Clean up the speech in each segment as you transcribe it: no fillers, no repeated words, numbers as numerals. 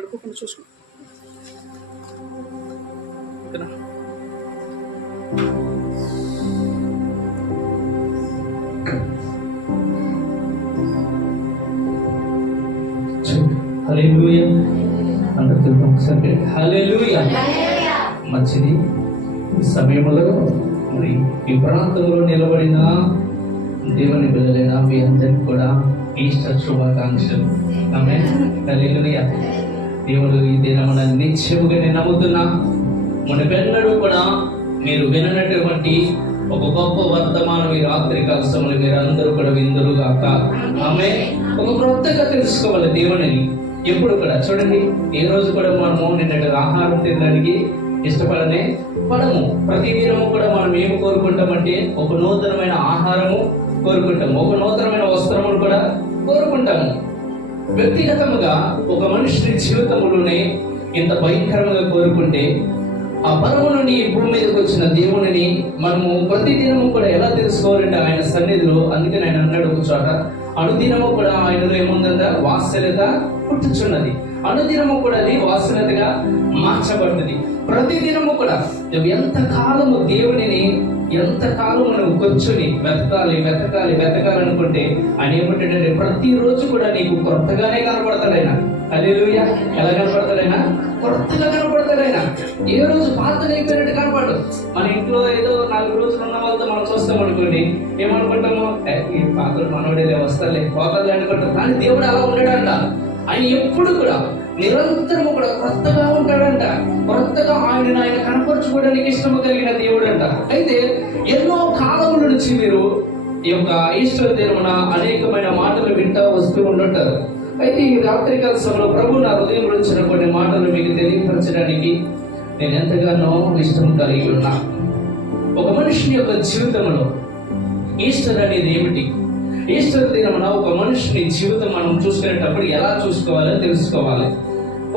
పడుకోకుండా చూసుకో. ఓకేనా? హల్లెలూయా. అందరితో ఒకసారి హల్లెలూయా. మంచిది. ఈ సమయంలో మరి ఈ ప్రాంతంలో నిలబడిన దేవుని పిల్లలైన మీ అందరికి కూడా ఈస్టర్ శుభాకాంక్షలు. ఆమేన్. హల్లెలూయా. దేవుడు ఈ దినమున నిత్యముగా నేను నమ్ముతున్నా మునుపెన్నడూ కూడా మీరు విననటువంటి ఒక గొప్ప వర్తమానం ఈ రాత్రి కాలములో మీరు అందరూ కూడా విందురుగాక. ఆమేన్. ఒక క్రొత్తగా తెలుసుకోవాలి దేవునిని. ఎప్పుడు కూడా చూడండి, ఏ రోజు కూడా మనము నిన్నటి ఆహారం తినడానికి ఇష్టపడనే పడము. ప్రతి దినము కూడా మనం ఏమి కోరుకుంటామంటే ఒక నూతనమైన ఆహారము కోరుకుంటాము, ఒక నూతనమైన వస్త్రమును కూడా కోరుకుంటాము. వ్యక్తిగతముగా ఒక మనిషి జీవితంలోనే ఇంత భయంకరంగా కోరుకుంటే ఆ పరము నుండి ఈ భూమి మీదకి వచ్చిన దేవునిని మనము ప్రతి దినము కూడా ఎలా తెలుసుకోవాలంటే ఆయన సన్నిధిలో. అందుకని ఆయన అన్నాడు ఒక చోట, అనుదినము కూడా ఆయనలో ఏముందంట, వాత్సల్యత పుట్టుచున్నది. అనుదినము కూడా అది వాత్సల్యతగా మార్చబడుతుంది. ప్రతి దినము కూడా ఎంత కాలము దేవునిని ఎంత కాలం నువ్వు కూర్చొని వెతకాలనుకుంటే ఆయన ఏమిటంటే ప్రతిరోజు కూడా నీకు కొత్తగానే కనపడతాడైనా. హల్లెలూయా. ఎలా కనపడతాడైనా? కొత్తగా కనపడతాడైనా. ఏ రోజు పాతగా అయిపోయినట్టు కనపడు. మన ఇంట్లో ఏదో 4 రోజులు ఉన్న వాళ్ళతో మనం చూస్తాం అనుకోండి, ఏమనుకుంటాము, ఈ పాత్రలు మనోడేలే వస్తాలే పోతాలే అనుకుంటాం. కానీ దేవుడు అలా ఉన్నాడంట. ఆయన ఎప్పుడు కూడా నిరంతరము కూడా కొత్తగా ఉంటాడంట. కొత్తగా ఆయన కనపరుచుకోవడానికి ఇష్టము కలిగిన దేవుడు అంట. అయితే ఎన్నో కాలముల నుంచి మీరు ఈ యొక్క ఈస్టర్ దినమున అనేకమైన మాటలు వింటూ వస్తూ ఉండుంటారు. అయితే ఈ రాత్రికాల సమయంలో ప్రభు నా హృదయంలో వచ్చిన కొన్ని మాటలు మీకు తెలియపరచడానికి నేను ఎంతగానో ఇష్టం కలిగి ఉన్నా. ఒక మనిషిని యొక్క జీవితంలో ఈస్టర్ అనేది ఏమిటి? ఈస్టర్ దినమున ఒక మనిషిని జీవితం మనం చూసుకునేటప్పుడు ఎలా చూసుకోవాలో తెలుసుకోవాలి.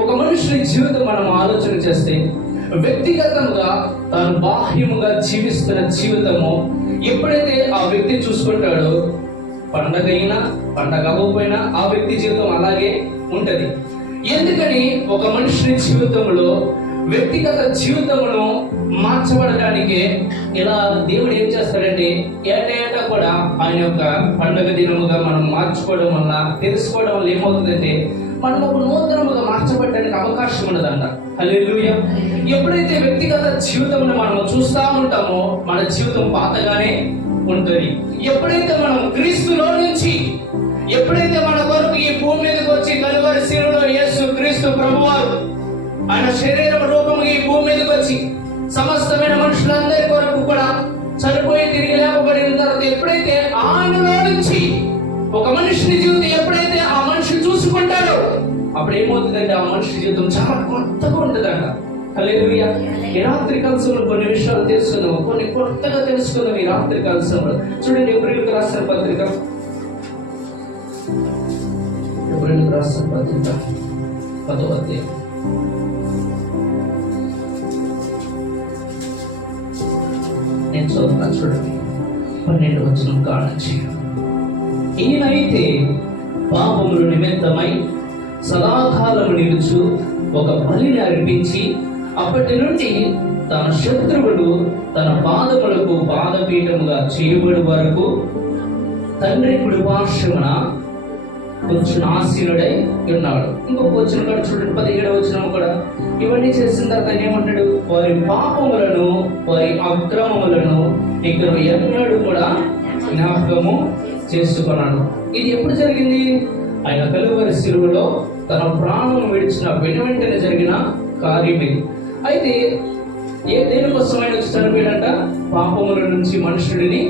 ఒక మనిషిని జీవితం మనం ఆలోచన చేస్తే వ్యక్తిగతంగా తాను బాహ్యముగా జీవిస్తున్న జీవితము ఎప్పుడైతే ఆ వ్యక్తి చూసుకుంటాడో పండగ అయినా పండగ అవ్వకపోయినా ఆ వ్యక్తి జీవితం అలాగే ఉంటది. ఎందుకని ఒక మనిషిని జీవితంలో వ్యక్తిగత జీవితమును మార్చబడటానికి ఇలా దేవుడు ఏం చేస్తాడంటే ఏటా కూడా ఆయన యొక్క పండుగ దినముగా మనం మార్చుకోవడం వల్ల తెలుసుకోవడం వల్ల ఏమవుతుందంటే మనం ఒక నూతనముగా మార్చబడడానికి అవకాశం ఉన్నదంట. హల్లెలూయా. ఎప్పుడైతే వ్యక్తిగత జీవితంలో మనం చూస్తూ ఉంటామో మన జీవితం పాతగానే ఉంటుంది. ఎప్పుడైతే మనం క్రీస్తులో నుంచి ఎప్పుడైతే మన కొరకు ఈ భూమి మీదకి వచ్చి కలువరి శిలువలో యేసు క్రీస్తు ప్రభువారు ఆయన శరీరం రూపంగా ఈ భూమి మీదకి వచ్చి సమస్తమైన మనుషులందరి కొరకు కూడా చనిపోయి తిరిగి లేపబడిన తర్వాత ఎప్పుడైతే ఆయనలో నుంచి ఒక మనిషిని జీవితం ఎప్పుడైతే ఆ మనిషి చూసుకుంటాడో అప్పుడు ఏమవుతుందంటే ఆ మనిషి జీవితం చాలా కొత్తగా ఉంటుందంట. హల్లెలూయా. ఈ రాత్రి కాలములో కొన్ని విషయాలు తెలుసుకుందాం, కొన్ని కొత్తగా తెలుసుకుందాం ఈ రాత్రి కాలములో. చూడండి, ఎబ్రీయులకు రాసిన పత్రిక 10వ అధ్యాయం. నేను చదువుతాను, చూడండి 12వ వచనం కానుంచి. ఈయనైతే పాపముల నిమిత్తమై సదాకాలము నిలుచు ఒక బలిని అర్పించి అప్పటి నుండి తన శత్రువులు తన పాదములకు పాదపీఠముగా చేయబడి వరకు తండ్రి కుడిపార్శ్వమున కొంచెం ఆసీనుడై ఉన్నాడు. ఇంకొక వచ్చిన కూడా చూడండి, 17వ వచనం కూడా. ఇవన్నీ చేసిన తర్వాత ఏమంటాడు, వారి పాపములను వారి అక్రమములను ఇక్కడ ఎన్నడూ కూడా జ్ఞాపకము చేసుకున్నాడు. ఇది ఎప్పుడు జరిగింది? ఆయన కలువరి శిలువలో తన ప్రాణం విడిచిన వెంటనే జరిగిన కార్యం ఇది. అయితే దేనికోసం ఆయన చనిపోయాడంట? పాపముల నుంచి మనుషుడిని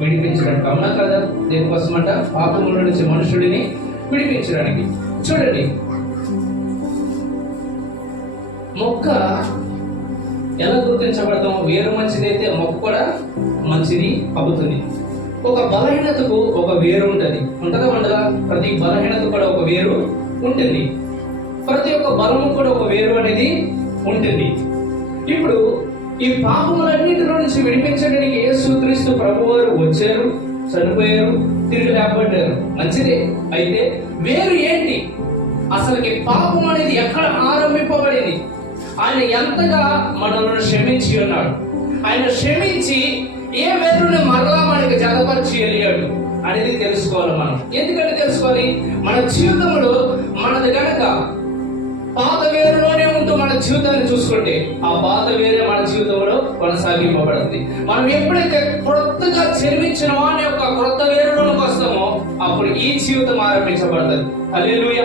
విడిపించడానికి. అవునా కదా? దేనికోసం అంట? పాపముల నుంచి మనుషుడిని విడిపించడానికి. చూడండి, మొక్క ఎలా గుర్తించబడతాం? వేరు మంచిదైతే మొక్క కూడా మంచిది అవుతుంది. ఒక బలహీనతకు ఒక వేరు ఉంటది, ఉండదా? ప్రతి బలహీనత కూడా ఒక వేరు ఉంటుంది. ప్రతి ఒక్క బలము కూడా ఒక వేరు అనేది ఉంటుంది. ఇప్పుడు ఈ పాపములన్నింటిలో నుంచి విడిపించడానికి యేసుక్రీస్తు ప్రభువారు వచ్చారు, చనిపోయారు, తిరిగి లేపబడ్డారు. మంచిదే. అయితే వేరు ఏంటి? అసలుకి పాపం అనేది ఎక్కడ ఆయన ఎంతగా మనల్ని క్షమించి ఉన్నాడు. ఆయన క్షమించి ఏ వేరుని మరలా మనకి జతపరిచి వెళ్ళాడు అనేది తెలుసుకోవాలి మనం. ఎందుకంటే తెలుసుకోవాలి, మన జీవితంలో మనది కనుక పాత వేరులోనే ఉంటూ మన జీవితాన్ని చూసుకుంటే ఆ పాత వేరే మన జీవితంలో కొనసాగింపబడుతుంది. మనం ఎప్పుడైతే కొత్తగా జన్మించిన వాని యొక్క కొత్త వేరులోకి వస్తామో అప్పుడు ఈ జీవితం ఆరంభించబడుతుంది. హల్లెలూయా.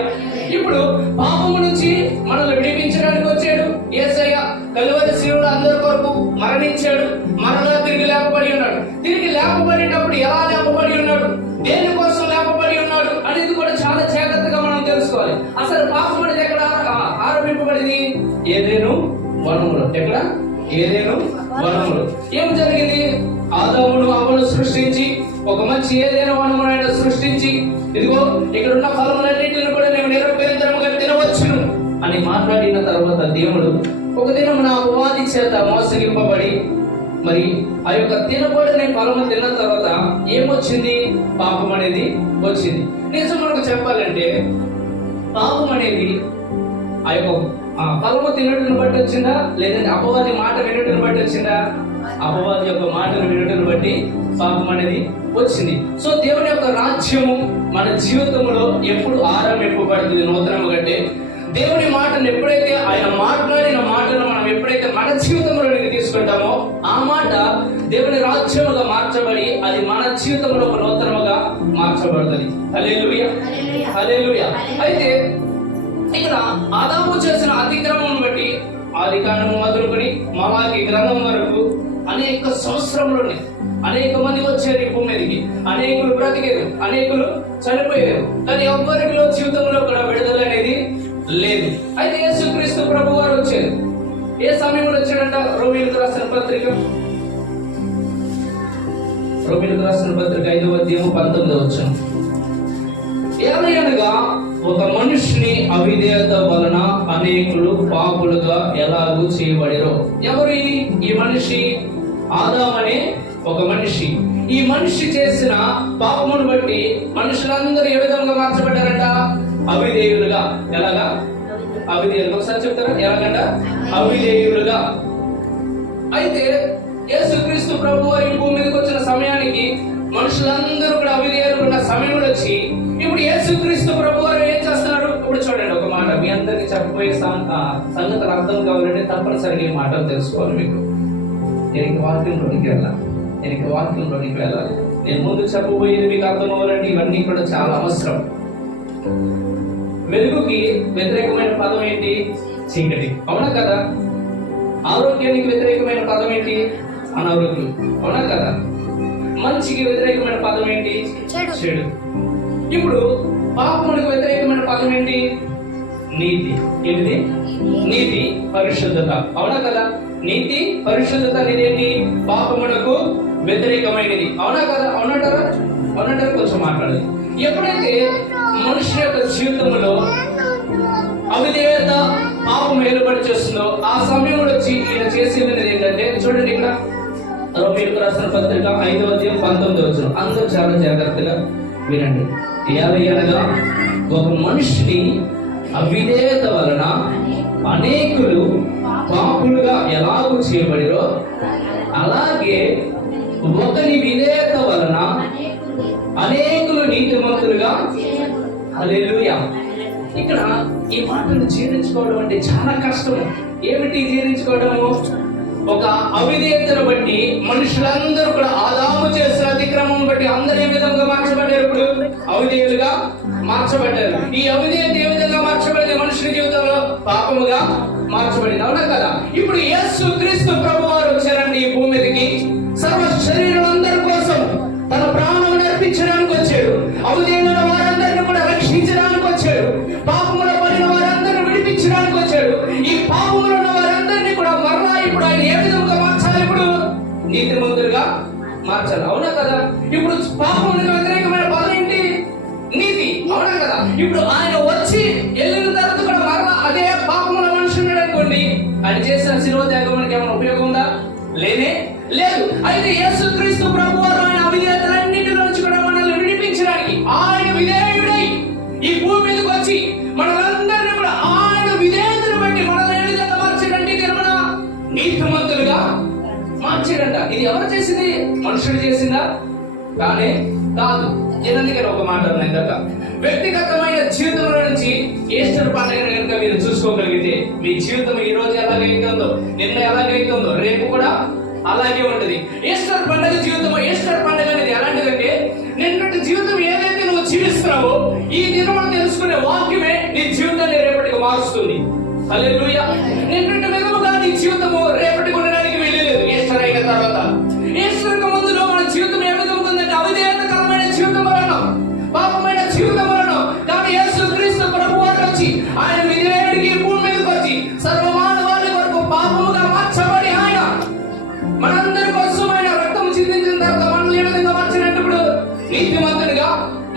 ఇప్పుడు పాపము నుంచి మనల్ని విడిపించడానికి వచ్చాడు యేసయ్య. కలువరి శిలువలో అందరి కొరకు మరణించాడు, మరలా తిరిగి లేపబడి ఉన్నాడు. తిరిగి లేపబడినప్పుడు ఎలా లేపబడి ఉన్నాడు, దేనికోసం లేపబడి ఉన్నాడు అనేది కూడా చాలా జాగ్రత్తగా మనం తెలుసుకోవాలి. అసలు పాపం అనేది ఎక్కడ ఆరంభింపబడింది? ఏదేను వనములో. ఎక్కడ? ఏదేను వనములో. ఏం జరిగింది? ఆదామును అవ్వను సృష్టించి ఒక మంచి ఏదైనా వనమును ఆయన సృష్టించి, ఇదిగో ఇక్కడ ఉన్న ఫలములన్నింటిని కూడా నేను నిరభ్యంతరముగా తినవచ్చును అని మాట్లాడిన తర్వాత దేవుడు ఒక దినం నా అపవాది చేత మోసగింపబడి మరి ఆ యొక్క తినబడిన ఫలము తిన్న తర్వాత ఏమొచ్చింది? పాపం అనేది వచ్చింది. నిజం మనకు చెప్పాలంటే పాపం అనేది ఆ యొక్క ఫలము తినటం బట్టి వచ్చిందా, లేదంటే అపవాది మాట వినటం బట్టి వచ్చిందా? అపవాది యొక్క మాటను వినటం బట్టి పాపం అనేది వచ్చింది. సో దేవుని యొక్క రాజ్యము మన జీవితంలో ఎప్పుడు ఆరంభింపబడుతుంది నూతనము కంటే దేవుని మాటను ఎప్పుడైతే ఆయన మాట్లాడిన మాటను మనం ఎప్పుడైతే మన జీవితంలోనికి తీసుకుంటామో ఆ మాట దేవుని రాజ్యముగా మార్చబడి అది మన జీవితంలో ఒక నూతనముగా మార్చబడుతుంది. హల్లెలూయా, హల్లెలూయా. అయితే ఇక్కడ ఆదాము చేసిన అతిక్రమం బట్టి ఆదికాండము మొదలుకొని మలాకి గ్రంథం వరకు అనేక సంవత్సరంలోనే అనేక మంది వచ్చారు ఈ భూమి మీదకి. అనేకులు బ్రతికారు, అనేకులు చనిపోయారు, కానీ ఎవ్వరిలో జీవితంలో కూడా విడుదల అనేది లేదు. అయితే యేసుక్రీస్తు ప్రభు వారు వచ్చారు. ఏ సమయంలో వచ్చాడంట? రోమీయులకు రాసిన పత్రిక 5వ అధ్యాయం 19వ వచనం. ఏలయనగా ఒక మనుషుని అవిధేయత వలన అనేకులు పాపులుగా ఎలాగూ చేయబడిరో. ఎవరు ఈ మనిషి? ఆదాము అనే ఒక మనిషి. ఈ మనిషి చేసిన పాపమును బట్టి మనుషులందరూ ఏ విధంగా మార్చబడ్డారంట? అవిధేయులుగా. ఎలాగా? అవిధేయులుగా. ఒకసారి చెప్తారా? ఎలాగంట? అవిధేయులుగా. అయితే యేసుక్రీస్తు ప్రభు వారి భూమి మీదకి వచ్చిన సమయానికి మనుషులందరూ కూడా అవిధేయులు ఉన్న సమయం వచ్చి ఇప్పుడు యేసుక్రీస్తు ప్రభు వారు ఏం చేస్తున్నారు? ఇప్పుడు చూడండి, ఒక మాట మీ అందరికి చెప్పబోయే సంగతులు అర్థం కావాలంటే తప్పనిసరిగా ఈ మాటలు తెలుసుకోవాలి. మీకు నేను వాక్యంలోనికి వెళ్ళాలి. నేను ముందు చెప్పబోయేది మీకు అర్థం అవ్వాలంటే ఇవన్నీ కూడా చాలా అవసరం. వెలుగుకి వ్యతిరేకమైన పదం ఏంటి? చీకటి. అవునా కదా? ఆరోగ్యానికి వ్యతిరేకమైన పదం ఏంటి? అనారోగ్యం. అవునా కదా? మంచికి వ్యతిరేకమైన పదం ఏంటి? చెడు. ఇప్పుడు పాపమునికి వ్యతిరేకమైన పదం ఏంటి? నీతి. ఏంటిది? నీతి, పరిశుద్ధత. అవునా కదా? నీతి, పరిశుద్ధత అనేది ఏంటి? పాపమునకు వ్యతిరేకమైనది. అవునా కదా? అవునంటారా? కొంచెం మాట్లాడాలి. ఎప్పుడైతే మనుషుల యొక్క జీవితంలో అవిధేయత పాపం ఏర్పాటు చేస్తుందో ఆ సమయంలో వచ్చి ఈయన చేసేది ఏంటంటే చూడండి, ఇక్కడ రోమీయులకు రాసిన పత్రిక 5వ అధ్యాయం 19వ వచనం. అందరూ చాలా జాగ్రత్తగా వినండి. ఏలయనగా ఒక మనిషిని అవిధేయత వలన అనేకులు పాపులుగా ఎలాగూ చేయబడిరో అలాగే ఒకరి విధేయత వలన అనేకులు నీతిమంతులుగా. హల్లెలూయా. ఇక్కడ ఈ మాటను జీర్ణించుకోవడం అంటే చాలా కష్టం. ఏమిటి జీర్ణించుకోవడము? ఒక అవిధేయతను బట్టి మనుషులందరూ కూడా ఆదాము చేసిన అతిక్రమం బట్టి అందరూ ఏ విధంగా మార్చబడ్డారు? ఇప్పుడు అవిధేయులుగా మార్చబడ్డారు. ఈ అవిధేయత ఏ విధంగా మార్చబడింది? మనుషుల జీవితంలో పాపముగా మార్చబడింది. అవునా కదా? ఇప్పుడు యేసుక్రీస్తు ప్రభు వారు వచ్చారండి ఈ భూమి మీదకి. సర్వ శరీరులందరి కోసం తన ప్రాణం నర్పించడానికి వచ్చాడు. అవిధేయులైన వారందరినీ కూడా రక్షించడానికి వచ్చాడు. పాపములో పడిన వారందరినీ విడిపించడానికి వచ్చాడు. ఈ పాపములో ఉన్న వారందరినీ కూడా మరలా ఇప్పుడు ఆయన ఏ విధంగా మార్చాలి? ఇప్పుడు నీతిమంతులుగా మార్చాలి. అవునా కదా? ఇప్పుడు పాపములకు వ్యతిరేకమైన పదం ఏంటి? నీతి. అవునా కదా? ఇప్పుడు ఆయన వచ్చి వెళ్ళిన తర్వాత కూడా మరలా అదే పాపముల మనిషి ఉన్నాడు అనుకోండి, ఆయన చేసిన శిలువ త్యాగం మనకి ఏమైనా ఉపయోగం ఉందా? లేనే లేదు. అయితే యేసుక్రీస్తు ప్రభు వారు ఆయన అవిధేయతలన్నింటి నుంచి కూడా మనల్ని విడిపించడానికి ఆయన విధేయుడై ఈ భూమి మీదకి వచ్చి మనలందరినీ కూడా ఆయన విధేయతను బట్టి మనల్ని ఏ విధంగా మార్చాడంటే ఇది ఎవరు చేసింది? మనుషుడు చేసిందా? కానీ కాదు. ఎందుకని ఒక మాట ఇందాక, వ్యక్తిగతమైన జీవితంలో నుంచి ఈస్టర్ పండుగ కనుక మీరు చూసుకోగలిగితే మీ జీవితం ఈ రోజు ఎలాగైతుందో, నిన్న ఎలాగైతుందో, రేపు కూడా అలాగే ఉంటది. ఈస్టర్ పండుగ జీవితం, ఈస్టర్ పండుగ అనేది ఎలాంటిదంటే, నిన్నటి జీవితం ఏదైతే నువ్వు జీవిస్తున్నావో ఈ దినం తెలుసుకునే వాక్యమే నీ జీవితాన్ని రేపటికి మారుస్తుంది. హల్లెలూయా. నిన్నటి విధముగా నీ జీవితము రేపటికి ఉండడానికి వెళ్ళలేదు. ఈస్టర్ అయిన తర్వాత, ఈస్టర్ ముందులో మన జీవితం ఏ విధంగా ఉందంటే అవిధేయతకరమైన జీవితం వలన, పాపమైన జీవితం వలన. కానీ యేసుక్రీస్తు ప్రభువారు వచ్చి ఆయన విధేయుడికి భూమి మీదకి వచ్చి సర్వమానవాళి వరకు పాపముగా మార్చబడి ఆయన మనందరి కోసం ఆయన రక్తం చిందించిన తర్వాత మనల్ని ఏ విధంగా మార్చినప్పుడు నీతిమంతునిగా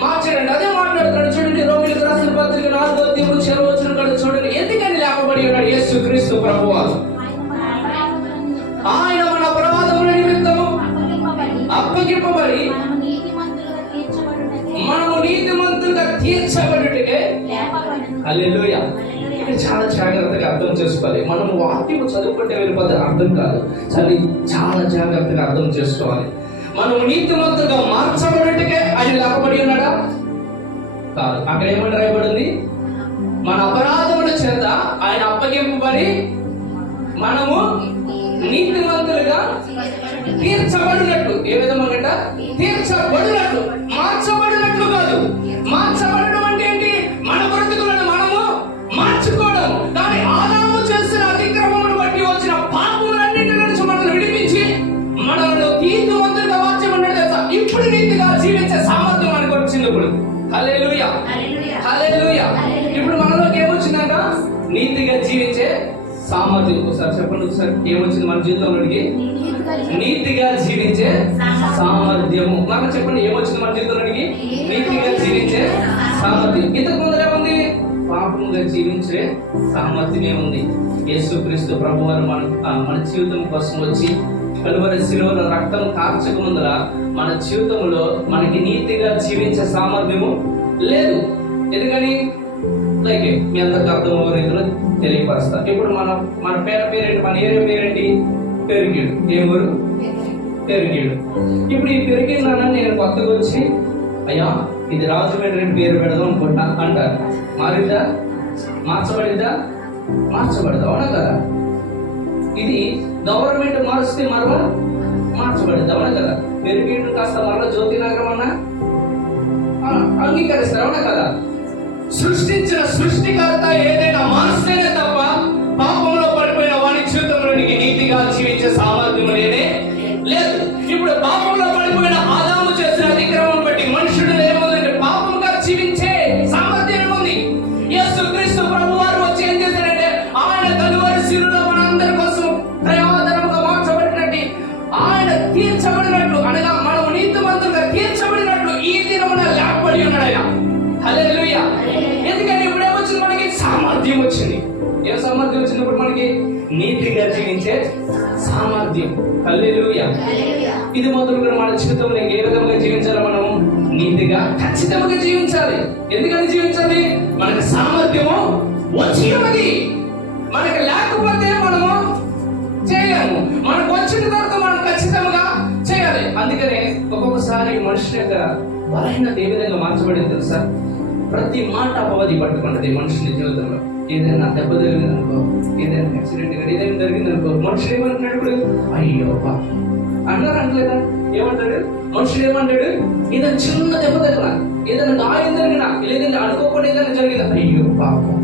మార్చాడండి. అదే మాట్లాడుతున్నాడు చూడండి, రోమిలకు రాసిన పత్రిక 4వ అధ్యాయం చూడండి. ఎందుకని లేపబడి ఉన్నాడు యేసుక్రీస్తు ప్రభువారు? ఆయన మన అపరాధముల నిమిత్తము అప్పగింపబడి మనము నీతిమంతులుగా తీర్చబడుటకే. హల్లెలూయా. ఇక్కడ చాలా జాగ్రత్తగా అర్థం చేసుకోవాలి. మనం వాక్యం చదువుకుంటే వెళ్ళిపోతే అర్థం కాదు, చాలా జాగ్రత్తగా అర్థం చేసుకోవాలి. మనం నీతిమంతులుగా మార్చబడుటకే ఆయన లేపబడి ఉన్నాడా? కాదు. అక్కడ ఏమని రాయబడింది? మన అపరాధముల చేత ఆయన అప్పగింపబడి మనము నీతిమంతులుగా తీర్చబడినట్లు. ఏ విధంగా? తీర్చబడినట్లు, మార్చబడినట్లు కాదు. మార్చబడడం అంటే ఏంటి? మన బ్రతుకులను మనము మార్చుకోవడం. కానీ ఆదాము చేసిన అతిక్రమమును బట్టి వచ్చిన పాపములన్నింటి నుంచి మనల్ని విడిపించి మనల్ని నీతిమంతులుగా మార్చబడినట్టు తెలుసా? ఇప్పుడు నీతిగా జీవించే సామర్థ్యం మనకు వచ్చింది. ఇప్పుడు హల్లెలూయా, హల్లెలూయా. ఇప్పుడు మనలోకి ఏమొచ్చిందంట? నీతిగా జీవించే సామర్థ్యం. ఒకసారి చెప్పండి, ఒకసారి ఏమొచ్చింది మన జీవితంలోకి? నీతిగా జీవించే సామర్థ్యము. నాకు చెప్పండి, ఏమొచ్చింది మన జీవితంలోకి? నీతిగా జీవించే సామర్థ్యం. ఇంతకు ముందు ఏముంది? పాపముగా జీవించే సామర్థ్యమే ఉంది. యేసుక్రీస్తు ప్రభువారు మన జీవితం కోసం వచ్చి కలువరి శిలువలో రక్తం కార్చక ముందర మన జీవితంలో మనకి నీతిగా జీవించే సామర్థ్యము లేదు. ఎందుకని? లైక్ మీ అందరికి అర్థమయ్యే రీతిలో తెలియపరుస్తా. ఇప్పుడు మన పేరేంటి? మన ఏరియా పేరేంటి? పెరిగీడు. ఏ ఊరు? పెరిగీడు. ఇప్పుడు ఈ పెరిగిన నేను కొత్తగా వచ్చి అయ్యా ఇది రాజమండ్రి పేరు పెడదాం అనుకుంటా అంటారు. మారిద్దా? మార్చబడిద్దా? మార్చబడదా? అవునా కదా? ఇది గవర్నమెంట్ మారుస్తే మరలా మార్చబడిద్దా? అవునా కదా? పెరిగీడు కాస్త మరలా జ్యోతినగరం అన్నా అంగీకరిస్తారు. అవునా కదా? సృష్టించిన సృష్టికర్త ఏదైనా మారుస్తేనే తప్ప పాపంలో పడిపోయిన వాడి జీవితంలోనికి నీతిగా జీవించే సామర్థ్యం లేనే లేదు. ఇప్పుడు పాపంలో పడిపోయిన ఆదాము చేసిన అతిక్రమం బట్టి మనుషుడు ఏముందంటే పాపంగా జీవించే సామర్థ్యం ఉంది. యేసుక్రీస్తు ప్రభువారు వచ్చి ఏం చేశారంటే ఆయన కలువరి శిలువలో మనందరి కోసం ప్రయోజనముగా మార్చబడినట్టు, ఆయన తీర్చబడినట్లు, అనగా మనం నీతిమంతులుగా తీర్చబడినట్లు ఈ దినమున లేపబడి ఉన్నాడు ఆయన. హల్లెలూయా. ఎందుకని? ఇప్పుడు ఏమొచ్చింది మనకి? సామర్థ్యం వచ్చింది. ఏ సామర్థ్యం వచ్చింది ఇప్పుడు మనకి? నీతిగా జీవించే సామర్థ్యం. హల్లెలూయా. ఇది మొదలుగా మన జీవితంలో ఏ విధంగా జీవించాలి? మనం నీతిగా ఖచ్చితంగా జీవించాలి. ఎందుకని జీవించాలి? మనకి సామర్థ్యము వచ్చి ఉన్నది. మనకి లేకపోతే మనము చేయలేము. మనకు వచ్చిన తర్వాత మనం ఖచ్చితంగా చేయాలి. అందుకనే ఒక్కొక్కసారి మనిషి యొక్క బలహీనత ఏ విధంగా మార్చబడింది తెలుసా? ప్రతి మాట అపవాది పట్టుకుంటది మనుషుని జీవితంలో. ఏదైనా దెబ్బ జరిగింది అనుకో, ఏదైనా యాక్సిడెంట్ కానీ ఏదైనా జరిగింది అనుకో, మనుషులు ఏమంటున్నాడు? ఇప్పుడు అయ్యో అన్నారు అంటలేదా? ఏమంటాడు మనుషులు? ఏమంటాడు? ఏదైనా చిన్న దెబ్బ తగిలినా, ఏదైనా గాయం జరిగినా, లేదంటే అనుకోకుండా ఏదైనా జరిగిందా, అయ్యో పాపం.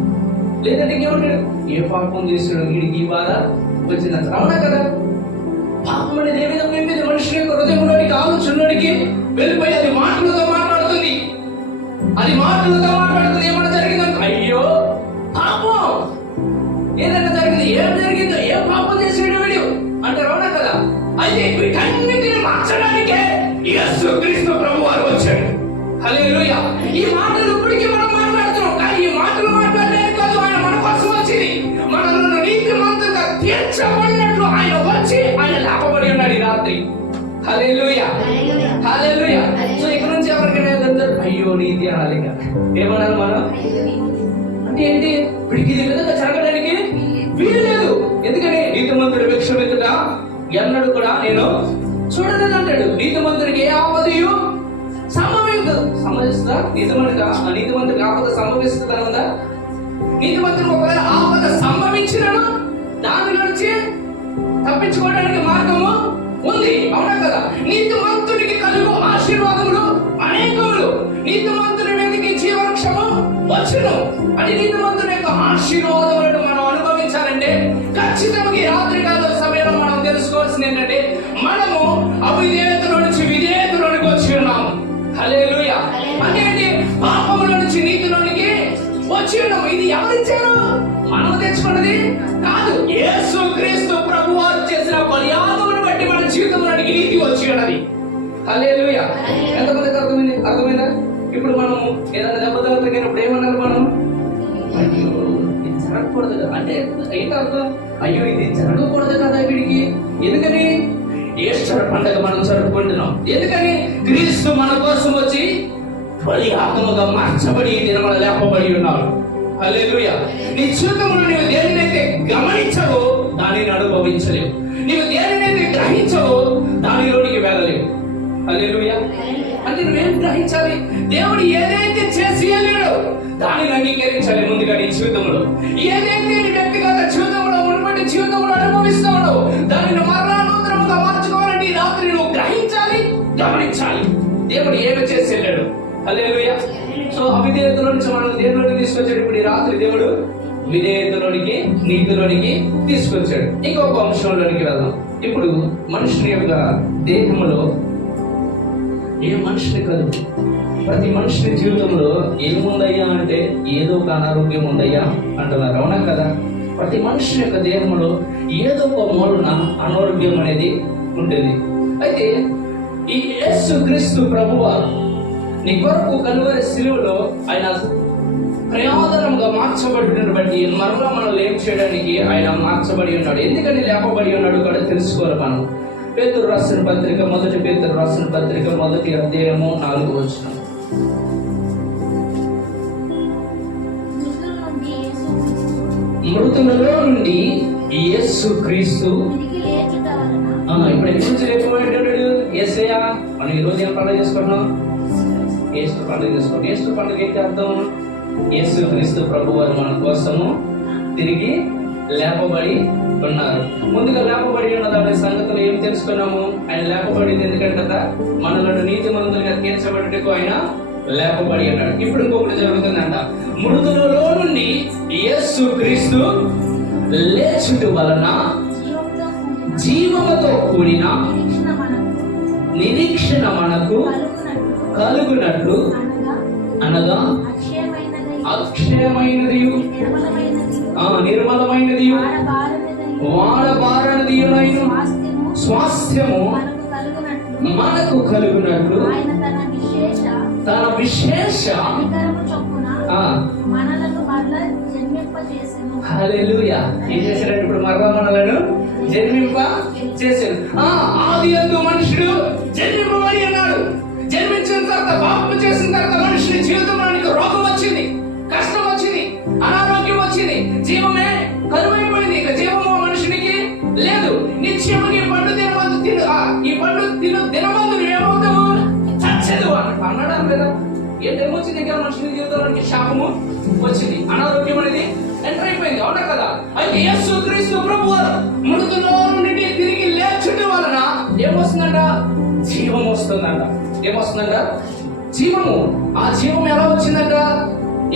లేదంటే ఏమంటాడు? ఏ పాపం చేసాడు వీడికి ఈ బాధ వచ్చిందంట. అవునా కదా? పాపం అనేది ఏ విధంగా ఏమైంది? మనుషుల యొక్క హృదయంలోనికి, ఆలోచనలోనికి వెళ్ళిపోయి అది మాటలతో మాట్లాడుతుంది. అది మాటలతో మాట్లాడుతుంది. ఏమైనా జరిగిందంటే అయ్యో పాపం, ఏదైనా జరిగింది, ఏం జరిగిందో, ఏ పాపం చేసాడు వీడు అంటారు. అవునా కదా? అయితే వీటన్నిటిని మార్చడానికే యేసుక్రీస్తు ప్రభువారు వచ్చాడు. హల్లెలూయా. ఈ మాటలు ఇప్పటికీ మనం మాట్లాడుతున్నాం, కానీ ఈ మాటలు మాట్లాడలే కాదు, ఆయన మన కోసం వచ్చింది. మనల్ని నీతిమంతులుగా తీర్చబడినట్లు ఆయన వచ్చి ఆయన లేపబడి ఉన్నాడు ఈ రాత్రి. హల్లెలూయా, హల్లెలూయా. సో ఇక్కడ నుంచి ఎవరికైనా అయ్యో నీతి అనాలి. ఏమన్నారు మనం? అంటే ఏంటి? ఇప్పటికి ఇది విధంగా జరగడానికి వీలు లేదు. ఎందుకని? నీతిమంతుడు భిక్షమెత్తుట ఎన్నడూ కూడా నేను చూడలేదు అంటాడు. నీతిమంతుడికి ఏ ఆపదయు సంభవిస్తుందా? నీతిమంతుడికి ఆపద సంభవిస్తుందా ఉందా? నీతిమంతుడికి ఒకవేళ ఆపద సంభవించినను దాని నుంచి తప్పించుకోవడానికి మార్గము ఉంది. అవునా కదా? నీతిమంతుడికి కలుగు ఆశీర్వాదములు అనేకములు. నీతిమంతుడి మీదకి జీవవృక్షము వచ్చును. అది నీతిమంతుడి యొక్క ఆశీర్వాదములను మనం అనుభవించాలంటే ఖచ్చితంగా ఈ రాత్రికాల సమయంలో మనం తెలుసుకోవాల్సింది ఏంటంటే, మనము అవిధేయతలో నుంచి విధేయతలోనికి వచ్చి ఉన్నాము. హల్లెలూయా. అంటే పాపముల నుంచి నీతిలోనికి వచ్చి ఉన్నాము. ఇది ఎవరిచ్చారు? మనం తెచ్చుకున్నది కాదు. యేసు క్రీస్తు ప్రభువారు చేసిన బలియాగమును బట్టి మన జీవితంలోనికి నీతి వచ్చి ఉన్నది. హల్లెలూయా. ఎంతమందికి అర్థమైందా? ఇప్పుడు మనము ఏదైనా దెబ్బ తగినప్పుడు ఏమన్నారు? మనం అయ్యో ఇది జరగకూడదు కదా అంటే ఏంటి అర్థం? అయ్యో ఇది జరగకూడదు కదా వీడికి. ఎందుకని? ఈస్టర్ పండుగ మనం జరుపుకుంటున్నాం. ఎందుకని? క్రీస్తు మన కోసం వచ్చి బలియాగముగా మార్చబడి దినమున లేపబడి ఉన్నాడు. హల్లెలూయా. నీ జీవితంలో నీవు దేనినైతే గమనించవో దానిని అనుభవించలేవు. నీవు దేనినైతే గ్రహించవో దానిలోనికి వెళ్ళలేవు. హల్లెలూయా. అంటే నువ్వేం గ్రహించాలి? దేవుడు ఏదైతే చేసి వెళ్ళాడో దానిని అంగీకరించాలి ముందుగా నీ జీవితంలో. ఏదైతే నీ వ్యక్తిగత జీవితంలో ఉన్నటువంటి జీవితంలో అనుభవిస్తాడో దానిని మరలా నూతనముగా మార్చుకోవాలని ఈ రాత్రి నువ్వు గ్రహించాలి, గమనించాలి. దేవుడు ఏమి చేసి వెళ్ళాడు. హల్లెలూయా. సో అవిధేయతలో నుంచి మనం దేవుడిని తీసుకొచ్చాడు. ఇప్పుడు ఈ రాత్రి దేవుడు విధేయతలోనికి నీతిలోనికి తీసుకొచ్చాడు. ఇంకొక అంశంలోనికి వెళ్దాం. ఇప్పుడు మనుషుని యొక్క దేహంలో ఏ మనిషిని కాదు, ప్రతి మనిషిని జీవితంలో ఏముందయ్యా అంటే ఏదో ఒక అనారోగ్యం ఉందయ్యా అంటున్నారు. అవునా కదా? ప్రతి మనిషి యొక్క దేహంలో ఏదో ఒక మూలన అనారోగ్యం అనేది ఉంటుంది. అయితే ఈ యేసు క్రీస్తు ప్రభువారు నీ కొరకు కలువరి శిలువలో ఆయన ప్రయోజనంగా మార్చబడిన బట్టి మరలా మనం ఏం చేయడానికి ఆయన మార్చబడి ఉన్నాడు. ఎందుకని లేపబడి ఉన్నాడు కూడా తెలుసుకోవాలి మనం. పేతురు రాసిన పత్రిక, మొదటి పేతురు రాసిన పత్రిక 1వ అధ్యాయము 4వ వచనం. మృతులలో నుండి యేసు క్రీస్తు ఇప్పుడు ఎక్కడి నుంచి లేకపోయాడు యేసయ్య. మనం ఈరోజు ఏం పండుగ చేసుకుంటున్నాం? ఈస్టర్ పండుగ చేసుకుంటాం. ఈస్టర్ పండుగ ఏంటి అర్థం? యేసు క్రీస్తు ప్రభు వారు మన కోసము తిరిగి లేపబడి ఉన్నారు. ముందుగా లేపబడి ఉన్న దాని సంగతులు ఏం తెలుసుకున్నాము? ఆయన లేపబడింది ఎందుకంటే మనలను నీతిమంతులుగా తీర్చబడుటకు ఆయన లేపబడి ఉన్నాడు. ఇప్పుడు ఇంకొకటి జరుగుతుందంట. మృతులలో నుండి యేసు క్రీస్తు లేచుట వలన జీవముతో కూడిన నిరీక్షణ మనకు కలుగునట్లు, అనగా అక్షయమైనది నిర్మలమైనది వాడబారనిది స్వాస్థ్యము మనకు కలుగునట్లు తన విశేష హల్లెలూయా. ఏం చేశాడు? ఇప్పుడు మరలా మనలను జన్మింప చేశాడు. ఆది యందు మనుషుడు జన్మింపబడి అన్నాడు. జన్మించిన తర్వాత పాపం చేసిన తర్వాత మనుషుని జీవితంలోనికి రోగం వచ్చింది, కష్టం వచ్చింది, అనారోగ్యం వచ్చింది, జీవమే కరువైపోయింది. ఇక జీవము మనుషునికి లేదు. నిత్యముగా ఈ పండు దినమందు ఈ పండు దినమందు ఏమవుతావు? చచ్చదు అన్నాడు కదా. ఏమొచ్చింది? దగ్గర మనుషుని జీవితంలోనికి శాపము వచ్చింది, అనారోగ్యం అనేది ఎంటర్ అయిపోయింది. అవునా కదా? అయితే యేసు క్రీస్తు ప్రభువారు మృతుల్లో నుండి తిరిగి లేచుట వలన ఏమొస్తుందంట? జీవం వస్తుందంట. ఏమొస్తుందంట? జీవము. ఆ జీవం ఎలా వచ్చిందంట?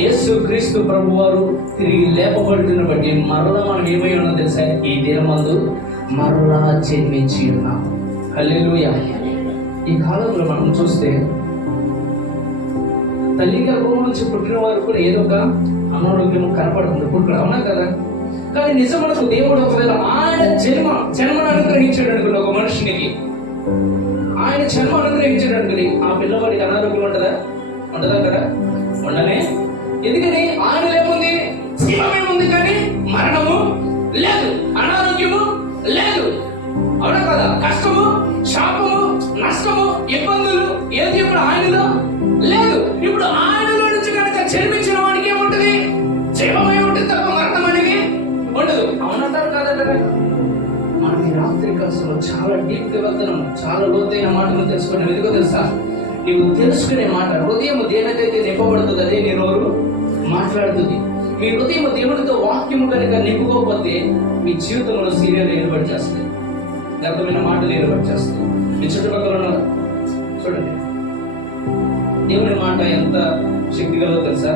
యేసు క్రీస్తు ప్రభువారు తిరిగి లేపబడుతున్న బట్టి మరలా మనం ఏమై ఉన్నాం తెలుసా? ఈ దినమందు మరలా జన్మించి ఉన్నాం. హల్లెలూయా. ఈ కాలంలో మనం చూస్తే తల్లి గర్భం నుంచి పుట్టిన వారు కూడా ఏదో ఒక అనారోగ్యం కనపడుతుంది పుట్టుడు. అవునా కదా? కానీ నిజమునకు దేవుడు ఒకవేళ ఆయన జన్మను అనుగ్రహించాడు అనుకున్న ఒక మనుషునికి, ఆయన జన్మ అనుగ్రహించాడు అనుకుని ఆ పిల్లవాడికి అనారోగ్యం ఉంటుందా? ఉండదా కదా? ఉండనే. ఎందుకని? ఆయనలో ఏముంది? జీవమే ఉంది కానీ మరణము లేదు, అనారోగ్యము లేదు. అవునా కదా? కష్టము, శాపము, నష్టము, ఇబ్బందులు ఏది ఇప్పుడు ఆయనలో లేదు. ఇప్పుడు ఆయనలో నుంచి కనుక జన్మించిన వాడికి ఏముంటది? జీవమే ఉంటుంది తప్ప మరణం అనేది ఉండదు. అవునంటారు కాదంటారా? మనకి రాత్రిక అవసరం. చాలా డీప్గా వెళ్తున్నాము, చాలా లోతైన మాటలు తెలుసుకున్నాం. ఎందుకో తెలుసా, నీవు తెలుసుకునే మాట, హృదయం దేనికైతే నింపబడుతుంది అదే నీ నోరు మాట్లాడుతుంది. మీ హృదయం దేవునితో వాక్యము కనుక నింపుకోకపోతే మీ జీవితంలో సీరియల్ ఏర్పాటు చేస్తాయి, అర్థమైన మాటలు ఏర్పాటు చేస్తాయి. మీ చుట్టుపక్కల చూడండి, దేవుని మాట ఎంత శక్తి కలదో తెలుసా.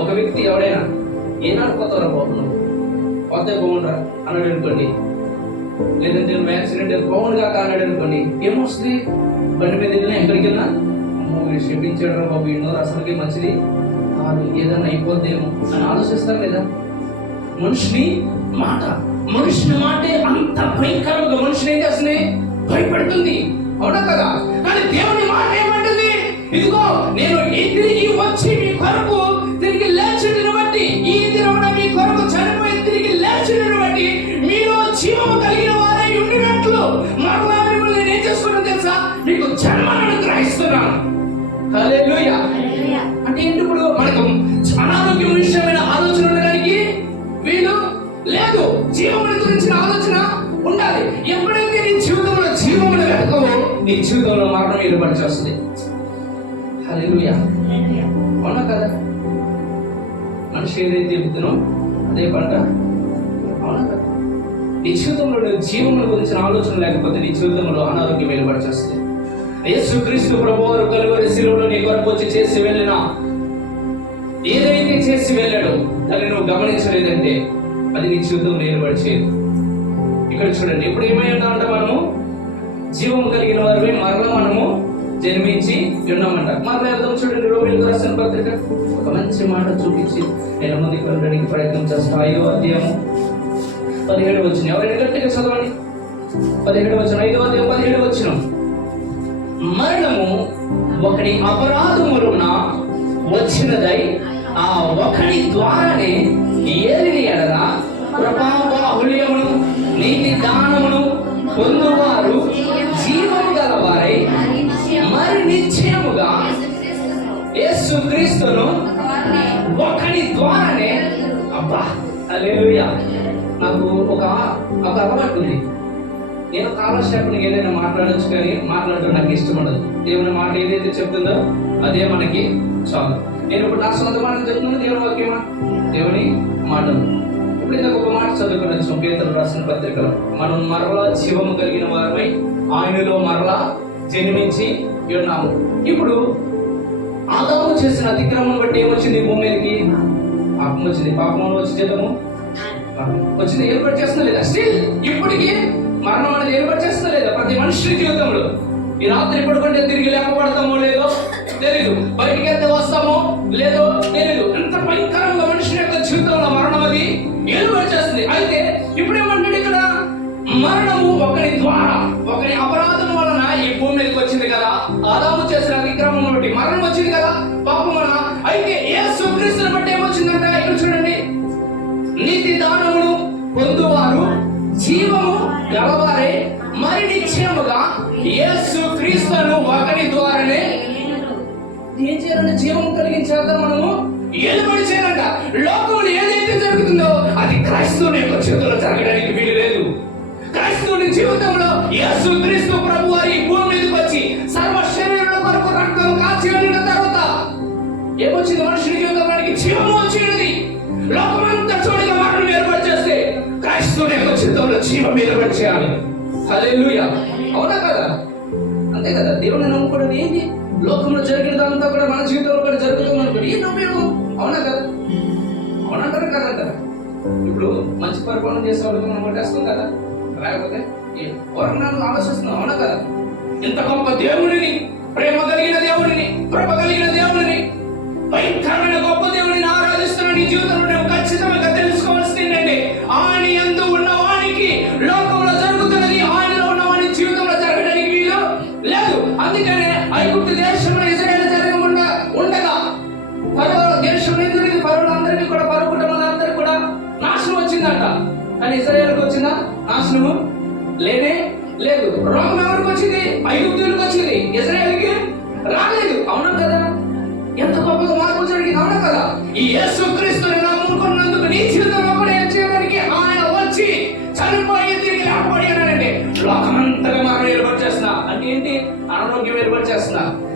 ఒక వ్యక్తి ఎవడైనా ఏనాడు పోతారా బాగున్నావు, పోతే బాగుండరా అన్నాడు అనుకోండి, లేదంటే నువ్వు యాక్సిడెంట్ బాగుండుగా అన్నాడు అనుకోండి, ఏమొస్తుంది? బండి మీద వెళ్ళినా ఎక్కడికి వెళ్ళినా అమ్మో వీడు క్షమించాడు బాబు, ఎన్నో అసలుకి మంచిది కాదు, ఏదైనా అయిపోద్దేమో అని ఆలోచిస్తారు లేదా? మనిషిని మాట, మనిషిని మాటే అంత భయంకరంగా మనిషిని ఏం చేస్తుంది, భయపడుతుంది, అవునా కదా? కానీ దేవుని మాట ఏమంటుంది, ఇదిగో నేను తిరిగి వచ్చి మీ కొరకు తిరిగి లేచుటను బట్టి, ఈ దినమున మీ కొరకు చనిపోయి తిరిగి లేచుటను బట్టి మీరు జీవము కలిగిన వారై ఉండినట్లు మరలా మిమ్మల్ని నేను ఏం చేసుకున్నాను తెలుసా, మీకు జన్మను గ్రహిస్తున్నాను. హల్లెలూయా. అంటే ఏంటి, ఇప్పుడు మనకు అనారోగ్యం విషయమైన ఆలోచన ఉండడానికి వీలు లేదు, జీవముని గురించిన ఆలోచన ఉండాలి. ఎప్పుడైతే నీ జీవితంలో జీవమును వెతకవో నీ జీవితంలో మరణం ఏర్పాటు చేస్తుంది. హల్లెలూయా. అవునా కదా? మనిషి ఏదైతే విత్తనో అదే పంట, అవునా కదా? నీ జీవితంలో జీవముల గురించిన ఆలోచన లేకపోతే నీ జీవితంలో అనారోగ్యం ఏర్పాటు చేస్తుంది. యేసుక్రీస్తు ప్రభువారు కలువరి శిలువలో నీ కొరకు వచ్చి చేసి వెళ్ళిన ఏదైతే చేసి వెళ్ళాడో దాన్ని నువ్వు గమనించలేదంటే అది నీ జీవితంలో ఏర్పాటు చేయదు. ఇక్కడ చూడండి, ఇప్పుడు ఏమైందంటే మనము జీవము కలిగిన వారిని మరలా మనము జన్మించి ఉన్నామంట. మరలా చూడండి, రోమిలకు రాసిన పత్రిక ఒక మంచి మాట చూపించి నేను ముందుకు వెళ్ళడానికి ప్రయత్నం చేస్తాను. 5వ అధ్యాయము 17 వచనం, ఎవరైనా గట్టిగా చదవండి. 17 వచనం, 5వ అధ్యాయం 17 వచనం. మరణము ఒకడి అపరాధములున వచ్చినదై ఆ ఒకడి ద్వారానే ఏలిని ఎడల కృపాబాహుల్యమును నీతి దానమును పొందువారు జీవము గలవారై మరి నిశ్చయముగా యేసుక్రీస్తును ఒకడి ద్వారానే. అబ్బా హల్లెలూయా. నాకు ఒక అలవాటు ఉంది, నేను కాలక్షేపణకి ఏదైనా మాట్లాడచ్చు, కానీ మాట్లాడటం నాకు ఇష్టం ఉండదు. దేవుని మాట ఏదైతే చెప్తుందో అదే మనకి చాలు. నేను ఇప్పుడు నా సొంత మాట చెప్తున్నాను, దేవుని వాక్యమా, దేవుని మాటలు. ఇప్పుడు ఇందాక ఒక మాట చదువుకున్నాను పేతురు రాసిన పత్రికలో, మనం మరలా జీవము కలిగిన వారమై ఆయనలో మరలా జన్మించి ఉన్నాము. ఇప్పుడు ఆదాము చేసిన అతిక్రమం బట్టి ఏమొచ్చింది భూమి మీదకి? పాపం వచ్చింది. పాపంలో వచ్చి జీతము వచ్చింది, ఏర్పాటు చేస్తున్నా లేదా? స్టిల్ ఇప్పటికీ మరణం అనేది ఏర్పాటు చేస్తున్నా లేదా ప్రతి మనిషి జీవితంలో? ఈ రాత్రి పడుకుంటే తిరిగి లేకపోవడతామో లేదో తెలీదు, బయటికి వెళ్తే వస్తామో లేదో తెలీదు. ఎంత భయంకరంగా మనిషి యొక్క జీవితంలో మరణం అది ఏర్పాటు చేస్తుంది. అయితే ఇప్పుడు ఏమంటాడు ఇక్కడ, మరణము ఒకరి ద్వారా, ఒకరి అపరాధం వలన ఈ భూమి మీదకి వచ్చింది కదా. ఆదాము చేసిన అతిక్రమం బట్టి మరణం వచ్చింది కదా, పాపం వలన. అయితే యేసుక్రీస్తుని బట్టి ఏమొచ్చిందంటే ఇక్కడ చూడండి, నీతి దానమును పొందువారు జీవము గలవారే మరి నిశ్చయముగా యేసుక్రీస్తును ఒకరి ద్వారానే ఏం చేయాలంటే జీవము కలిగించేద్దాం, మనము ఏలుబడి చేయాలంట. లోకంలో ఏదైతే జరుగుతుందో అది క్రైస్తవుని యొక్క చేతుల్లో జరగడానికి వీలు లేదు. క్రైస్తవుని జీవితంలో యేసుక్రీస్తు ప్రభు వారి భూమి మీదకి వచ్చి సర్వ శరీరుల కొరకు రక్తం కాచి వెళ్ళిన తర్వాత ఏమొచ్చింది? మనుషుని జీవితంలోనికి జీవము వచ్చినది. లోకమంతా చూడగా మరణం ఏర్పాటు చేస్తే క్రైస్తవుని యొక్క జీవితంలో జీవం ఏర్పాటు చేయాలి. హల్లెలూయా. అవునా కదా? అంతే కదా. దేవుని నమ్ముకోవడం ఏంటి? లోకంలో జరిగినదంతా కూడా మన జీవితంలో కూడా జరుగుతుంది అనుకోండి, ఏం ఉపయోగం? అవునా కదా? అవునంటారా కదంటారా? ఇప్పుడు మంచి పరిపాలన చేసే వాళ్ళకి మనం కొట్టేస్తాం కదా, లేకపోతే ఎవరన్నా ఆలోచిస్తున్నాం. అవునా కదా? ఇంత గొప్ప దేవుడిని, ప్రేమ కలిగిన దేవుడిని, కృప కలిగిన దేవుడిని, భయంకరమైన గొప్ప దేవుడిని ఆరాధిస్తున్న నీ జీవితంలో నువ్వు ఖచ్చితంగా తెలుసుకోవాల్సింది ఏంటంటే, ఆయన యందు ఉన్న వానికి లోకంలో జరుగుతున్నది ఆయనలో ఉన్న వాని జీవితంలో జరగడానికి వీలు లేదు. అందుకనే ఐగుప్తు దేశంలో ఇశ్రాయేలు జరగకుండా ఉండగా ఫరో దేశం ఎదురు పరువులందరికీ కూడా, పరువు కుటుంబాలందరికీ కూడా నాశనం వచ్చిందంట. కానీ ఇశ్రాయేలుకి వచ్చిందా నాశనము? లేనే లేదు. రోగం ఎవరికి వచ్చింది? ఐగుప్తులకు వచ్చింది, ఇశ్రాయేలుకి రాలేదు. అవునా కదా? ఎంత గొప్పగా మార్పు జరిగింది. అవునా కదా? ఈ యేసుక్రీస్తుని నమ్ముకున్నందుకు నీ జీవితంలో కూడా ఏం చేయడానికి ఆయన వచ్చి చనిపోయి తిరిగి లేకపోయాడంటే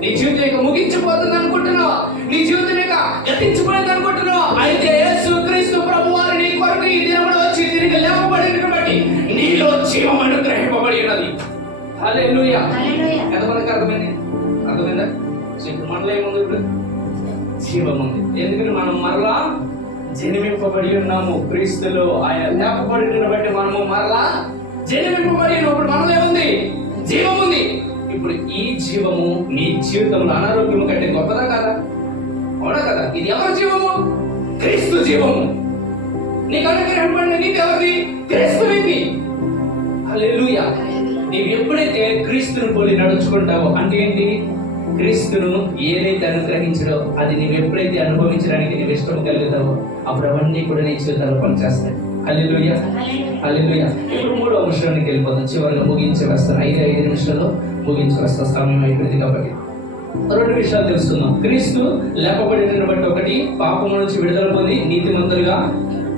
నీ జీవితం ఇక ముగించిపోతుంది అనుకుంటున్నావా? నీ జీవితం ఇక గతించిపోయింది అనుకుంటున్నావా? అయితే యేసుక్రీస్తు ప్రభువారు నీ కొరకు ఈ దినమున వచ్చి తిరిగి లేపబడిన బట్టి నీలో జీవం అనుగ్రహింపబడి ఉన్నది. హల్లెలూయా. ఎంతమందికి అర్థమైందా? మనలో ఏముంది? ఇప్పుడు జీవం ఉంది. ఎందుకంటే మనం మరలా జన్మింపబడి ఉన్నాము క్రీస్తులో. ఆయన లేపబడిన బట్టి మనము మరలా జన్మింపబడి ఉన్నప్పుడు మనలో ఏముంది? జీవం ఉంది. ఇప్పుడు ఈ జీవము నీ జీవితంలో అనారోగ్యము కంటే గొప్పదా కదా? అవునా కదా? ఇది ఎవరి జీవము? క్రీస్తు జీవము. నీకు అనుగ్రహింపబడిన నీతి ఎవరిది? క్రీస్తువిది. హల్లెలూయా. నీవు ఎప్పుడైతే క్రీస్తుని పోలి నడుచుకుంటావో, అంటే ఏంటి? క్రీస్తును ఏదైతే అనుగ్రహించడో అది నీవు ఎప్పుడైతే అనుభవించడానికి నీవు ఇష్టం కలుగుతావో అప్పుడు అవన్నీ కూడా నీ జీవితాల్లో పనిచేస్తాయి. హల్లెలూయా, హల్లెలూయా. ఇప్పుడు మూడో అంశానికి వెళ్ళిపోతాం. చివరిగా ముగించి వస్తాను. 5 నిమిషాల్లో ముగించి వస్తా, సమయం అయిపోయింది కాబట్టి. 2 విషయాలు తెలుసుకుందాం. క్రీస్తు లేపబడిన బట్టి ఒకటి, పాపము నుంచి విడుదల పొంది నీతిమంతులుగా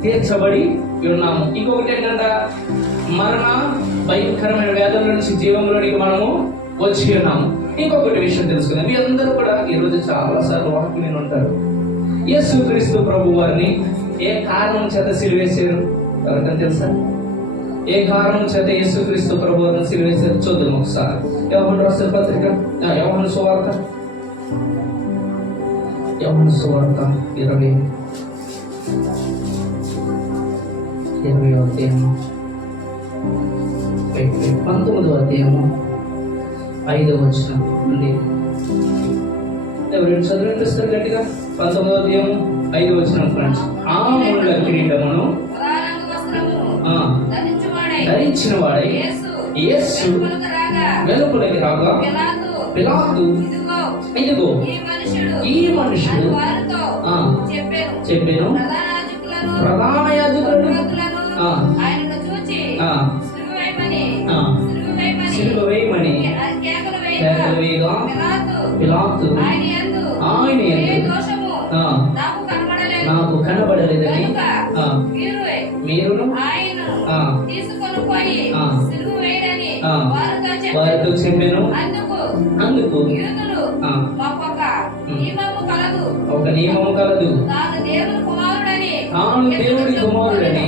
తీర్చబడి ఉన్నాము. ఇంకొకటి ఏంటంట? మరణ భయంకరమైన వేదన నుంచి జీవంలోనికి మనము వచ్చి ఉన్నాము. ఇంకొకటి విషయం తెలుసుకుందాం. మీ అందరూ కూడా ఈరోజు చాలా సార్లు వాక్యం విని ఉంటారు. యేసుక్రీస్తు ప్రభు వారిని ఏ కారణం చేత సిలువేశారు? ఎవరికైనా తెలుసా? ఏ కారణం చేత యేసుక్రీస్తు ప్రభు వారిని సిలువేశారు? చూద్దాం ఒకసారి. యోహాను రాసిన పత్రిక, యోహాను సువార్త 20 అధ్యాయము 19వ అధ్యాయము 5వ వచనం నుండి ఎవరైనా చదివిస్తారు గట్టిగా? 19వ అధ్యాయము 5వ వచనం ఫ్రెండ్స్. ఆ ముళ్ళ కిరీటమును ధరించిన వాడై యేసు వెలుపలికి రాగా పిలాతు ఇదిగో ఈ మనుషుడు చెప్పాను ప్రధాన యాజకులను సిలువ వేయమని కేకలు వేయగా పిలాతు ఆయన నాకు కనబడలేదని మీరును వారితో చెప్పాను. అందుకు ఒక నియమము కలదు. తాను దేవుడి కుమారుడని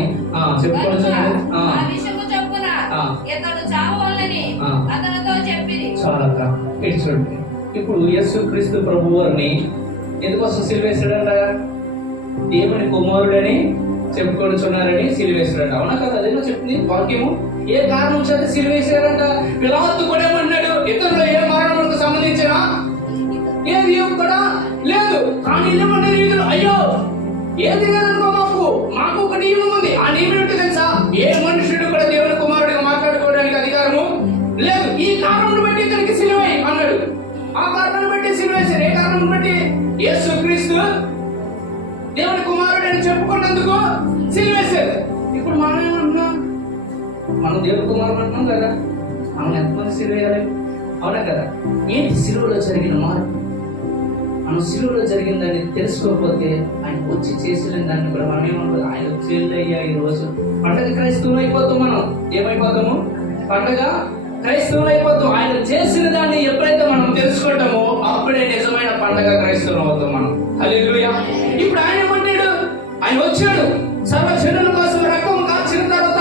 చెప్పుకోవచ్చు. చాలా చూడండి. ఇప్పుడు యేసుక్రీస్తు ప్రభు వారిని ఎందుకోసం సిలువేశాడంట? దేవుని కుమారుడని చెప్పుకొచ్చున్నారని సిలువేశాడంట. అవునా కదా? అదేనా చెప్తుంది వాక్యము. ఏ కారణం చేత సిలువేశాడంట? పిలాతు కూడా ఏమన్నాడు? ఇతరులు ఏ మరణములకు సంబంధించిన ఏది కూడా లేదు. కానీ ఏమన్నా రీతులు, అయ్యో ఏది లేదనుకో, మాకు ఒక నియమం ఉంది. ఆ నియమం ఏంటో తెలుసా? ఏ మనుషుడు కూడా దేవుని కుమారుడిగా మాట్లాడుకోవడానికి అధికారము లేదు. ఈ కారణం బట్టి ఇతనికి సిలువై అన్నాడు. ఆ కారణం బట్టి సిలువేశారు. ఏ కారణం బట్టి? యేసుక్రీస్తు దేవుని కుమారుడు అని చెప్పుకున్నందుకు సిలువేశారు. ఇప్పుడు మనం ఏమంటున్నాం? మనం దేవుని కుమారుడు అంటున్నాం కదా. మనం ఎంతమంది సిలువేయాలి? అవునా కదా? ఏంటి సిలువలో జరిగిన మార్పు? మనం సిలువలో జరిగిన దాన్ని తెలుసుకోకపోతే ఆయన వచ్చి చేసిన దాన్ని కూడా మనం ఏమంటారు? ఆయన వచ్చేయ్యా ఈ రోజు పండగ క్రైస్తవులు అయిపోతాం. మనం ఏమైపోతాము? పండగ క్రైస్తవులు అయిపోతాం. ఆయన చేసిన దాన్ని ఎప్పుడైతే మనం తెలుసుకుంటామో అప్పుడే నిజమైన పండగ క్రైస్తవులు అవుతాం మనం. హల్లెలూయా. ఇప్పుడు ఆయన ఏమంటాడు? ఆయన వచ్చాడు సర్వజనుల కోసం రక్తం కాచిన తర్వాత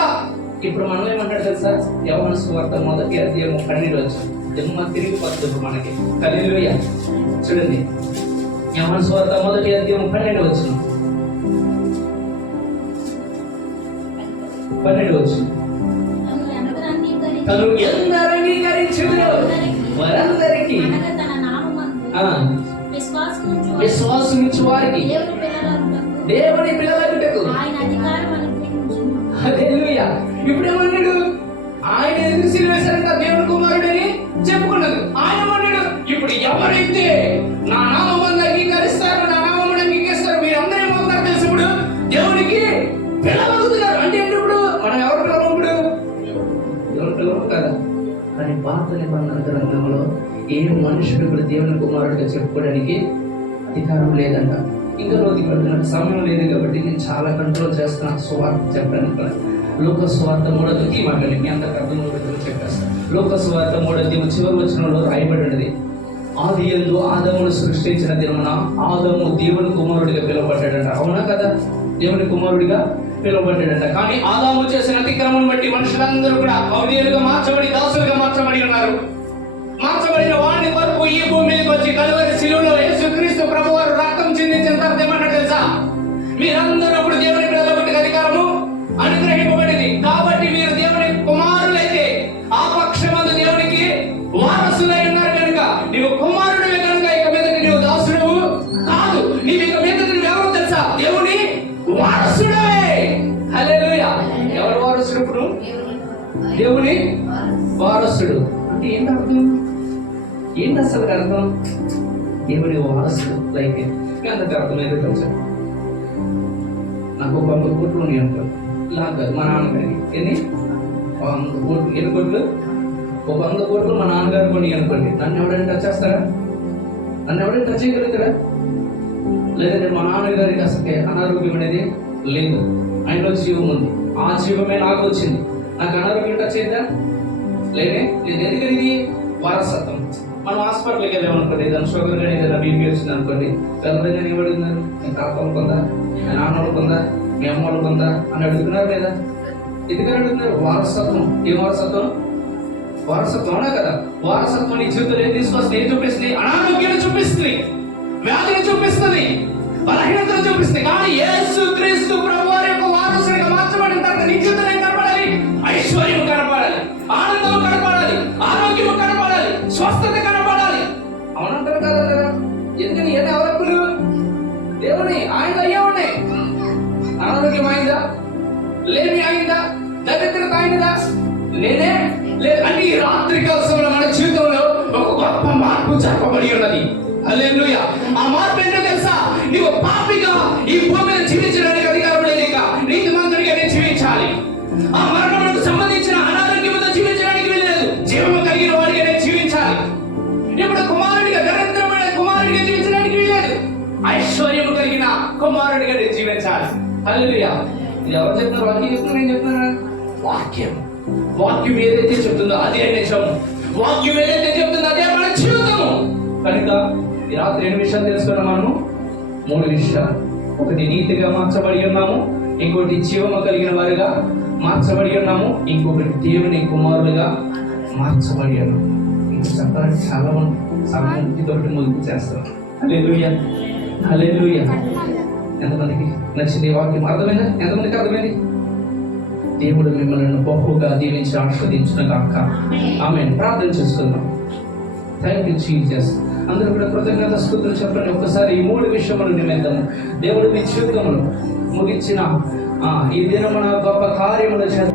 ఇప్పుడు మనం ఏమంటాడు తెలుసా? యోహాను సువార్త 1వ అధ్యాయం 12వ వచనం. జన్మ తిరిగి పద్ధతి మనకి. హల్లెలూయా. చూడండి, యోహాను సువార్త 1వ అధ్యాయం 12వ వచనం. 12వ వచనం. తను ఎందరు అంగీకరించుదురో వారందరికీ విశ్వాసముంచు వారికి దేవుని పిల్లలకుటకు హల్లెలూయా. ఇప్పుడు ఏమన్నాడు? ఆయన ఎందుకు సిలువేశారంట? దేవుని కుమారుడని చెప్పుకున్నది. ఆయన అన్నాడు, ఇప్పుడు ఎవరైతే నా నామమును అంగీకరిస్తారో, నా నామమును అంగీకరిస్తారో మీరందరూ ఏమవుతారు తెలుసు? ఇప్పుడు దేవునికి పిల్లలవుతున్నారు. అంటే ఇప్పుడు మనం ఎవరు పిల్లలు? ఇప్పుడు ఎవరు పిల్లలు కదా. కానీ పాత నిబంధన గ్రంథంలో ఏ మనుషుడు కూడా దేవుని కుమారుడిగా చెప్పుకోవడానికి అధికారం లేదంట. ఇంకా రోజుకి వెళ్తున్నట్టు సమయం లేదు కాబట్టి నేను చాలా కంట్రోల్ చేస్తున్నాను సువార్త చెప్పడానికి. లోక సువార్త 3వ అధ్యాయం మాట్లాడి మీ అంత అర్థం చెప్పేస్తాను. లోక సువార్త 3వ అధ్యాయం చివరి వచనంలో రాయబడి ఉన్నది. ఆదియందు ఆదామును సృష్టించిన దినమున ఆదాము దేవుని కుమారుడిగా పిలువబడ్డాడంట. అవునా కదా? దేవుని కుమారుడిగా పిలువబడ్డాడంట. కానీ ఆదాము చేసిన అతిక్రమం బట్టి మనుషులందరూ కూడా కౌడియలుగా మార్చబడి దాసులుగా మార్చబడి ఉన్నారు. మార్చబడిన వాడిని కొరకు ఈ భూమి మీదకి వచ్చి కలువరి శిలువలో యేసుక్రీస్తు ప్రభువారు రక్తం చిందించిన తర్వాత ఏమన్నా తెలుసా? మీరందరూ ఇప్పుడు దేవుని పిల్లలకు అధికారము అనుగ్రహింపబడింది. కాబట్టి మీరు దేవుని కుమారులైతే ఆ పక్షమందు దేవునికి వారసులై ఉన్నారు కనుక నీవు కుమారుడివే కనుక ఇక మీద నీవు దాసుడు కాదు. నీవు ఇక మీద ఎవరు తెలుసా? దేవుని వారసుడవే. హల్లెలూయా. ఎవరు వారసుడు? ఇప్పుడు దేవుని వారసుడు అంటే ఏంటి అర్థం? ఏంటి అసలు అర్థం? దేవుని వారసుడు లైక్ అంతకు అర్థం ఏదో తెలుసా? నాకు 100 కోట్లు ఉన్నాయి అనుకో, లాగా మా నాన్నగారికి ఎన్ని 100 కోట్లు, ఎన్ని కోట్లు? 100 కోట్లు మా నాన్నగారు కొని అనుకోండి, నన్ను ఎవరైనా టచ్ చేస్తారా? నన్ను ఎవరైనా టచ్ చేయగలుగుతారా? లేదంటే మా నాన్నగారికి అసలు అనారోగ్యం అనేది లేదు, ఆయనలో జీవం ఉంది, ఆ జీవమే నాకు వచ్చింది, నాకు అనారోగ్యం టచ్ చేద్దా? లేదే. ఎందుకని? ఇది వారసత్వం. మనం హాస్పిటల్కి వెళ్ళామనుకోండి, ఏదైనా షుగర్ కానీ ఏదైనా బీపీ వచ్చింది అనుకోండి, వెళ్ళదని ఎవడున్నారు? మీ తాత వాళ్ళకుందా, మీ నాన్న వాళ్ళకుందా, మీ అమ్మ వాళ్ళకుందా అని అడుగుతున్నారు లేదా? ఎందుకని అడుగుతున్నారు? వారసత్వం. ఏ వారసత్వం? వారసత్వం. అవునా కదా? వారసత్వం నీ జీవితంలో ఏం తీసుకొస్తుంది? ఏం చూపిస్తుంది? అనారోగ్యాన్ని చూపిస్తుంది, వ్యాధిని చూపిస్తుంది, బలహీనతను చూపిస్తుంది. కానీ యేసుక్రీస్తు ప్రభువారి యొక్క వారసుడిగా మార్చబడిన తర్వాత నీ జీవితంలో ఏం కనపడాలి? ఐశ్వర్యం కనపడాలి, ఆనందం కనపడాలి, ఆరోగ్యం కనపడాలి, స్వస్థత కనపడాలి. అవునంటారు కదా? ఎందుకని? ఏది అవరకులు దేవుని ఆయన అయ్యే ఉన్నాయి. అనారోగ్యం అయిందా? లేమి అయిందా? దరిద్రత అయిందా? లేనే లేదు. అంటే ఈ రాత్రి కాలంలో మన జీవితంలో ఒక గొప్ప మార్పు జరపబడి ఉన్నది. హల్లెలూయా. ఆ మార్పు ఏంటో తెలుసా? నీవు పాపిగా ఈ భూమి మీద జీవించడానికి అధికారం లేదు, ఇక నీతిమంతుడిగా నేను జీవించాలి. ఆ మరణములకు సంబంధించిన అనారోగ్యంతో జీవించడానికి వెళ్ళలేదు, జీవము కలిగిన వాడిగా నేను జీవించాలి. ఇప్పుడు కుమారుడిగా, దరిద్రమైన కుమారుడిగా జీవించడానికి వెళ్ళలేదు, ఐశ్వర్యం కలిగిన కుమారుడిగా నేను జీవించాలి. హల్లెలూయా. ఇది ఎవరు చెప్తున్నారు? వాక్యం చెప్తున్నారు, నేను చెప్తున్నా? వాక్యం. వాక్యం ఏదైతే చెప్తుందో అదే నిజము. వాక్యం ఏదైతే చెప్తుందో అదే మన జీవితము. కనుక ఈ రాత్రి 2 విషయాలు తెలుసుకున్నాం మనము. 3 విషయాలు. ఒకటి, నీతిగా మార్చబడి ఉన్నాము. ఇంకోటి, జీవము కలిగిన వారుగా మార్చబడి ఉన్నాము. ఇంకొకటి, దేవుని కుమారులుగా మార్చబడి ఉన్నాము. ఇంకా చెప్పాలంటే చాలా సమయానికి తోటి ముందుకు చేస్తాం. హల్లెలూయా. హల్లెలూయా. ఎంతమందికి నచ్చింది వాక్యం? అర్థమైందా? ఎంతమందికి అర్థమైంది? దేవుడు మిమ్మల్ని బహుగా దీవించి ఆస్వాదించిన కాక ఆమేన్. ప్రార్థన చేసుకుందాం. Thank you Jesus. అందరూ కూడా కృతజ్ఞత స్తుతులు చెప్పండి ఒక్కసారి. ఈ 3 విషయముల నిమిత్తము దేవుడు మీ జీవితంలో ముగించిన ఈ దినమున గొప్ప కార్యములు చేస్తారు.